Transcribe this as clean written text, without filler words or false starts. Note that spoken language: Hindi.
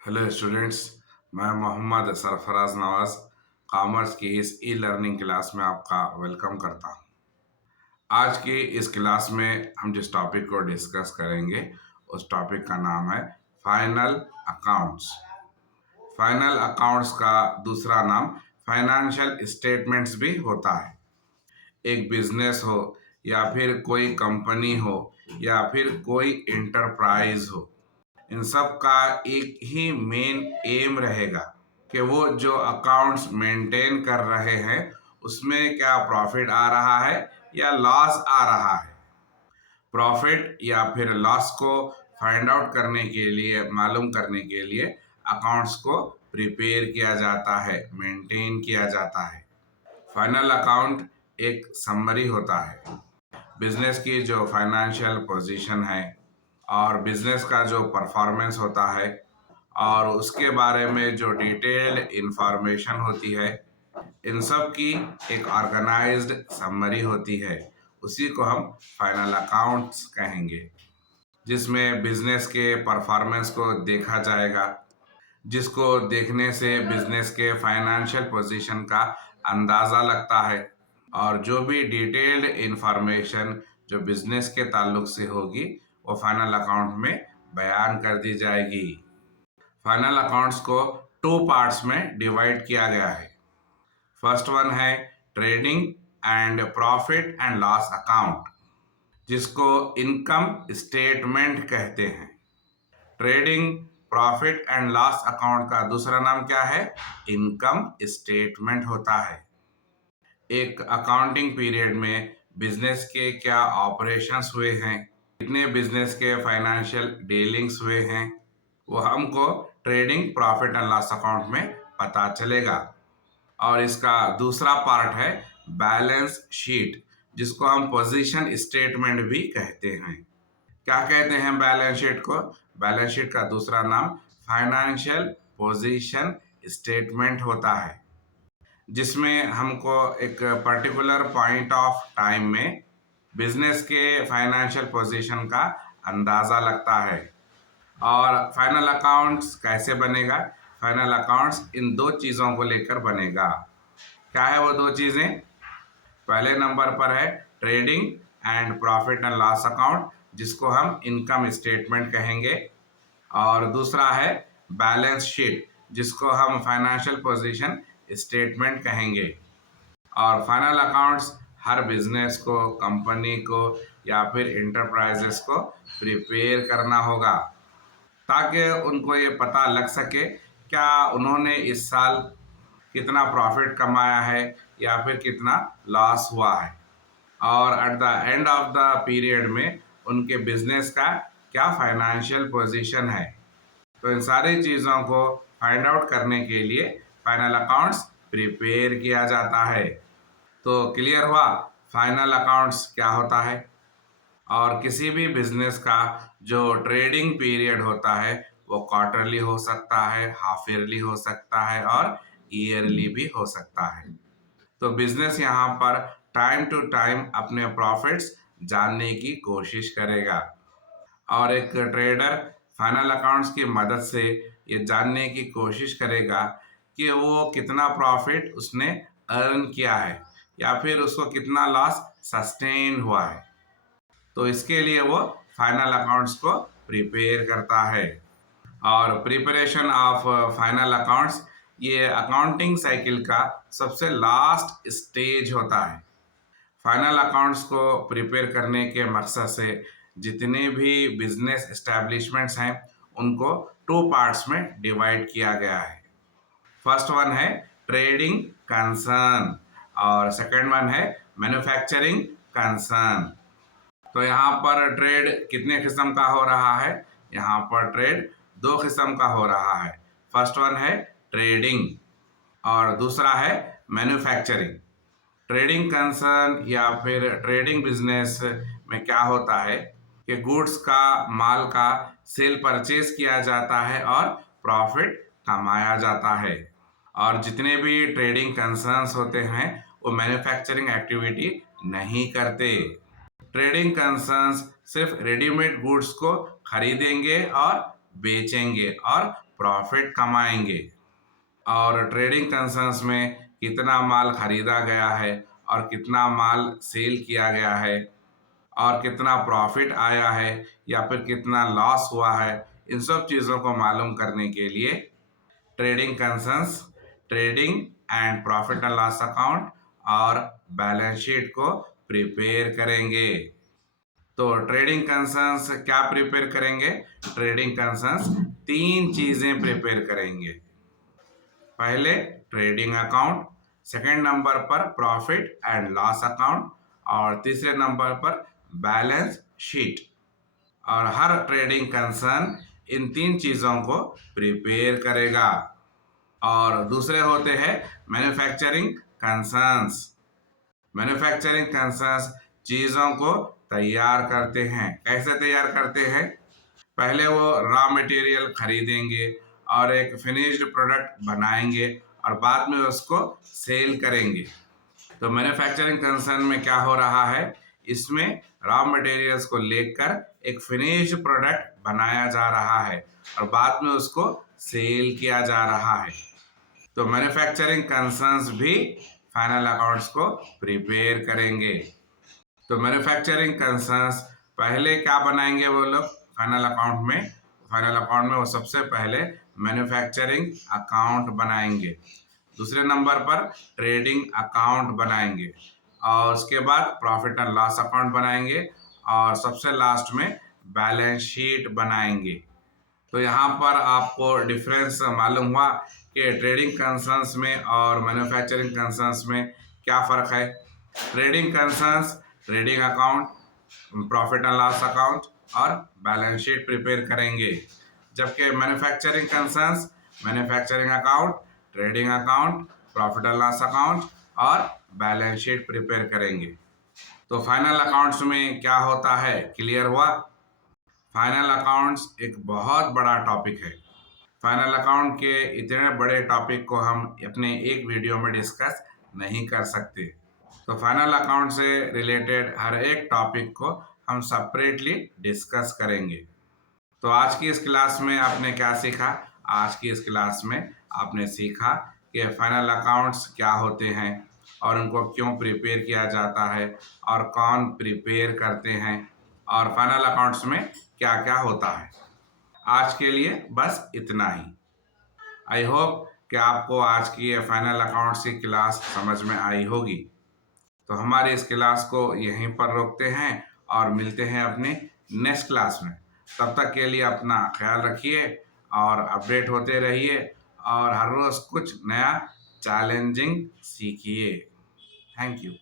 Hello students. मैं मोहम्मद सरफराज नवाज कॉमर्स की इस ई लर्निंग क्लास में आपका वेलकम करता हूं। आज की इस क्लास में हम जिस टॉपिक को डिस्कस करेंगे उस टॉपिक का नाम है फाइनल अकाउंट्स। फाइनल अकाउंट्स का दूसरा नाम फाइनेंशियल स्टेटमेंट्स भी होता है। एक बिजनेस हो या फिर कोई कंपनी हो या फिर कोई इंटरप्राइज हो, इन सब का एक ही मेन एम रहेगा कि वो जो अकाउंट्स मेंटेन कर रहे हैं उसमें क्या प्रॉफिट आ रहा है या लॉस आ रहा है। प्रॉफिट या फिर लॉस को फाइंड आउट करने के लिए, मालूम करने के लिए अकाउंट्स को प्रिपेयर किया जाता है, मेंटेन किया जाता है। फाइनल अकाउंट एक समरी होता है बिजनेस की जो फाइनेंशियल पोजीशन है और बिजनेस का जो परफॉर्मेंस होता है और उसके बारे में जो डिटेल्ड इंफॉर्मेशन होती है, इन सब की एक ऑर्गेनाइज्ड समरी होती है। उसी को हम फाइनल अकाउंट्स कहेंगे, जिसमें बिजनेस के परफॉर्मेंस को देखा जाएगा, जिसको देखने से बिजनेस के फाइनेंशियल पोजीशन का अंदाज़ा लगता है और जो भी डिटेल्ड इंफॉर्मेशन जो बिजनेस के ताल्लुक से होगी वो फाइनल अकाउंट में बयान कर दी जाएगी। फाइनल अकाउंट्स को टू पार्ट्स में डिवाइड किया गया है। फर्स्ट वन है trading and profit and loss account, जिसको इनकम स्टेटमेंट कहते हैं। Trading profit and loss account का दूसरा नाम क्या है? इनकम स्टेटमेंट होता है। एक अकाउंटिंग पीरियड में बिजनेस के क्या ऑपरेशंस हुए हैं, कितने बिजनेस के फाइनेंशियल डीलिंग्स हुए हैं, वो हमको trading profit and loss account में पता चलेगा। और इसका दूसरा पार्ट है बैलेंस शीट, जिसको हम पोजीशन स्टेटमेंट भी कहते हैं। क्या कहते हैं बैलेंस शीट को? बैलेंस शीट का दूसरा नाम फाइनेंशियल पोजीशन स्टेटमेंट होता है, जिसमें हमको एक पर्टिकुलर पॉइंट ऑफ टाइम में बिजनेस के फाइनेंशियल पोजीशन का अंदाज़ा लगता है। और फाइनल अकाउंट्स कैसे बनेगा? फाइनल अकाउंट्स इन दो चीज़ों को लेकर बनेगा। क्या है वो दो चीज़ें? पहले नंबर पर है trading and profit and loss account, जिसको हम इनकम स्टेटमेंट कहेंगे। और दूसरा है बैलेंस शीट, जिसको हम फाइनेंशियल पोजीशन स्टेटमेंट कहेंगे। और फाइनल अकाउंट्स हर बिजनेस को, कंपनी को या फिर इंटरप्राइजेस को प्रिपेयर करना होगा, ताकि उनको ये पता लग सके क्या उन्होंने इस साल कितना प्रॉफिट कमाया है या फिर कितना लॉस हुआ है, और at the end of the period में उनके बिजनेस का क्या फाइनेंशियल पोजीशन है। तो इन सारी चीज़ों को फाइंड आउट करने के लिए फाइनल अकाउंट्स प्रिपेयर किया जाता है। तो क्लियर हुआ फाइनल अकाउंट्स क्या होता है। और किसी भी बिजनेस का जो ट्रेडिंग पीरियड होता है वो क्वार्टरली हो सकता है, हाफ ईयरली हो सकता है और ईयरली भी हो सकता है। तो बिजनेस यहाँ पर टाइम टू टाइम अपने प्रॉफिट्स जानने की कोशिश करेगा और एक ट्रेडर फाइनल अकाउंट्स की मदद से ये जानने की कोशिश करेगा कि वो कितना प्रॉफिट उसने अर्न किया है या फिर उसको कितना लॉस सस्टेन हुआ है। तो इसके लिए वो फाइनल अकाउंट्स को प्रिपेयर करता है। और प्रिपरेशन ऑफ फाइनल अकाउंट्स ये अकाउंटिंग साइकिल का सबसे लास्ट स्टेज होता है। फाइनल अकाउंट्स को प्रिपेयर करने के मकसद से जितने भी बिजनेस एस्टेब्लिशमेंट्स हैं उनको टू पार्ट्स में डिवाइड किया गया है। फर्स्ट वन है ट्रेडिंग कंसर्न और सेकंड वन है मैन्युफैक्चरिंग कंसर्न। तो यहाँ पर ट्रेड कितने किस्म का हो रहा है? यहाँ पर ट्रेड दो किस्म का हो रहा है। फर्स्ट वन है ट्रेडिंग और दूसरा है मैन्युफैक्चरिंग। ट्रेडिंग कंसर्न या फिर ट्रेडिंग बिजनेस में क्या होता है कि गुड्स का, माल का सेल परचेज किया जाता है और प्रॉफिट कमाया जाता है। और जितने भी ट्रेडिंग कंसर्न्स होते हैं वो मैन्युफैक्चरिंग एक्टिविटी नहीं करते। ट्रेडिंग कंसर्न्स सिर्फ रेडीमेड गुड्स को खरीदेंगे और बेचेंगे और प्रॉफिट कमाएंगे। और ट्रेडिंग कंसर्न्स में कितना माल खरीदा गया है और कितना माल सेल किया गया है और कितना प्रॉफिट आया है या फिर कितना लॉस हुआ है, इन सब चीज़ों को मालूम करने के लिए trading concerns, trading and profit and loss account और बैलेंस शीट को प्रिपेयर करेंगे। तो ट्रेडिंग कंसर्न्स क्या प्रिपेयर करेंगे? ट्रेडिंग कंसर्न्स 3 चीज़ें प्रिपेयर करेंगे। पहले ट्रेडिंग अकाउंट, सेकंड नंबर पर प्रॉफिट एंड लॉस अकाउंट और तीसरे नंबर पर बैलेंस शीट। और हर ट्रेडिंग कंसर्न इन 3 चीज़ों को प्रिपेयर करेगा। और दूसरे होते हैं मैन्युफैक्चरिंग कंसर्न्स। मैन्युफैक्चरिंग कंसर्न्स चीज़ों को तैयार करते हैं। कैसे तैयार करते हैं? पहले वो रॉ मटेरियल खरीदेंगे और एक फिनिश्ड प्रोडक्ट बनाएंगे और बाद में उसको सेल करेंगे। तो मैन्युफैक्चरिंग कंसर्न में क्या हो रहा है? इसमें रॉ मटेरियल्स को लेकर एक फिनिश्ड प्रोडक्ट बनाया जा रहा है और बाद में उसको सेल किया जा रहा है। तो मैन्युफैक्चरिंग कंसर्न्स भी फाइनल अकाउंट्स को प्रिपेयर करेंगे। तो मैन्युफैक्चरिंग कंसर्न्स पहले क्या बनाएंगे वो लोग फाइनल अकाउंट में? फाइनल अकाउंट में वो सबसे पहले मैन्युफैक्चरिंग अकाउंट बनाएंगे, दूसरे नंबर पर ट्रेडिंग अकाउंट बनाएंगे और उसके बाद प्रॉफिट एंड लॉस अकाउंट बनाएंगे और सबसे लास्ट में बैलेंस शीट बनाएंगे। तो यहाँ पर आपको डिफरेंस मालूम हुआ कि ट्रेडिंग कंसर्न्स में और मैन्युफैक्चरिंग कंसर्न्स में क्या फ़र्क है। Trading concerns trading account, profit and loss account और बैलेंस शीट प्रिपेयर करेंगे, जबकि manufacturing concerns manufacturing account, trading account, profit and loss account और बैलेंस शीट प्रिपेयर करेंगे। तो फाइनल अकाउंट्स में क्या होता है, क्लियर हुआ? फाइनल अकाउंट्स एक बहुत बड़ा टॉपिक है। फाइनल अकाउंट के इतने बड़े टॉपिक को हम अपने एक वीडियो में डिस्कस नहीं कर सकते। तो फाइनल अकाउंट से रिलेटेड हर एक टॉपिक को हम सेपरेटली डिस्कस करेंगे। तो आज की इस क्लास में आपने क्या सीखा? आज की इस क्लास में आपने सीखा कि फाइनल अकाउंट्स क्या होते हैं और उनको क्यों प्रिपेयर किया जाता है और कौन प्रिपेयर करते हैं और फाइनल अकाउंट्स में क्या क्या होता है। आज के लिए बस इतना ही। आई होप कि आपको आज की ये फाइनल अकाउंट्स की क्लास समझ में आई होगी। तो हमारी इस क्लास को यहीं पर रोकते हैं और मिलते हैं अपने नेक्स्ट क्लास में। तब तक के लिए अपना ख्याल रखिए और अपडेट होते रहिए और हर रोज़ कुछ नया चैलेंजिंग सीखिए। Thank you.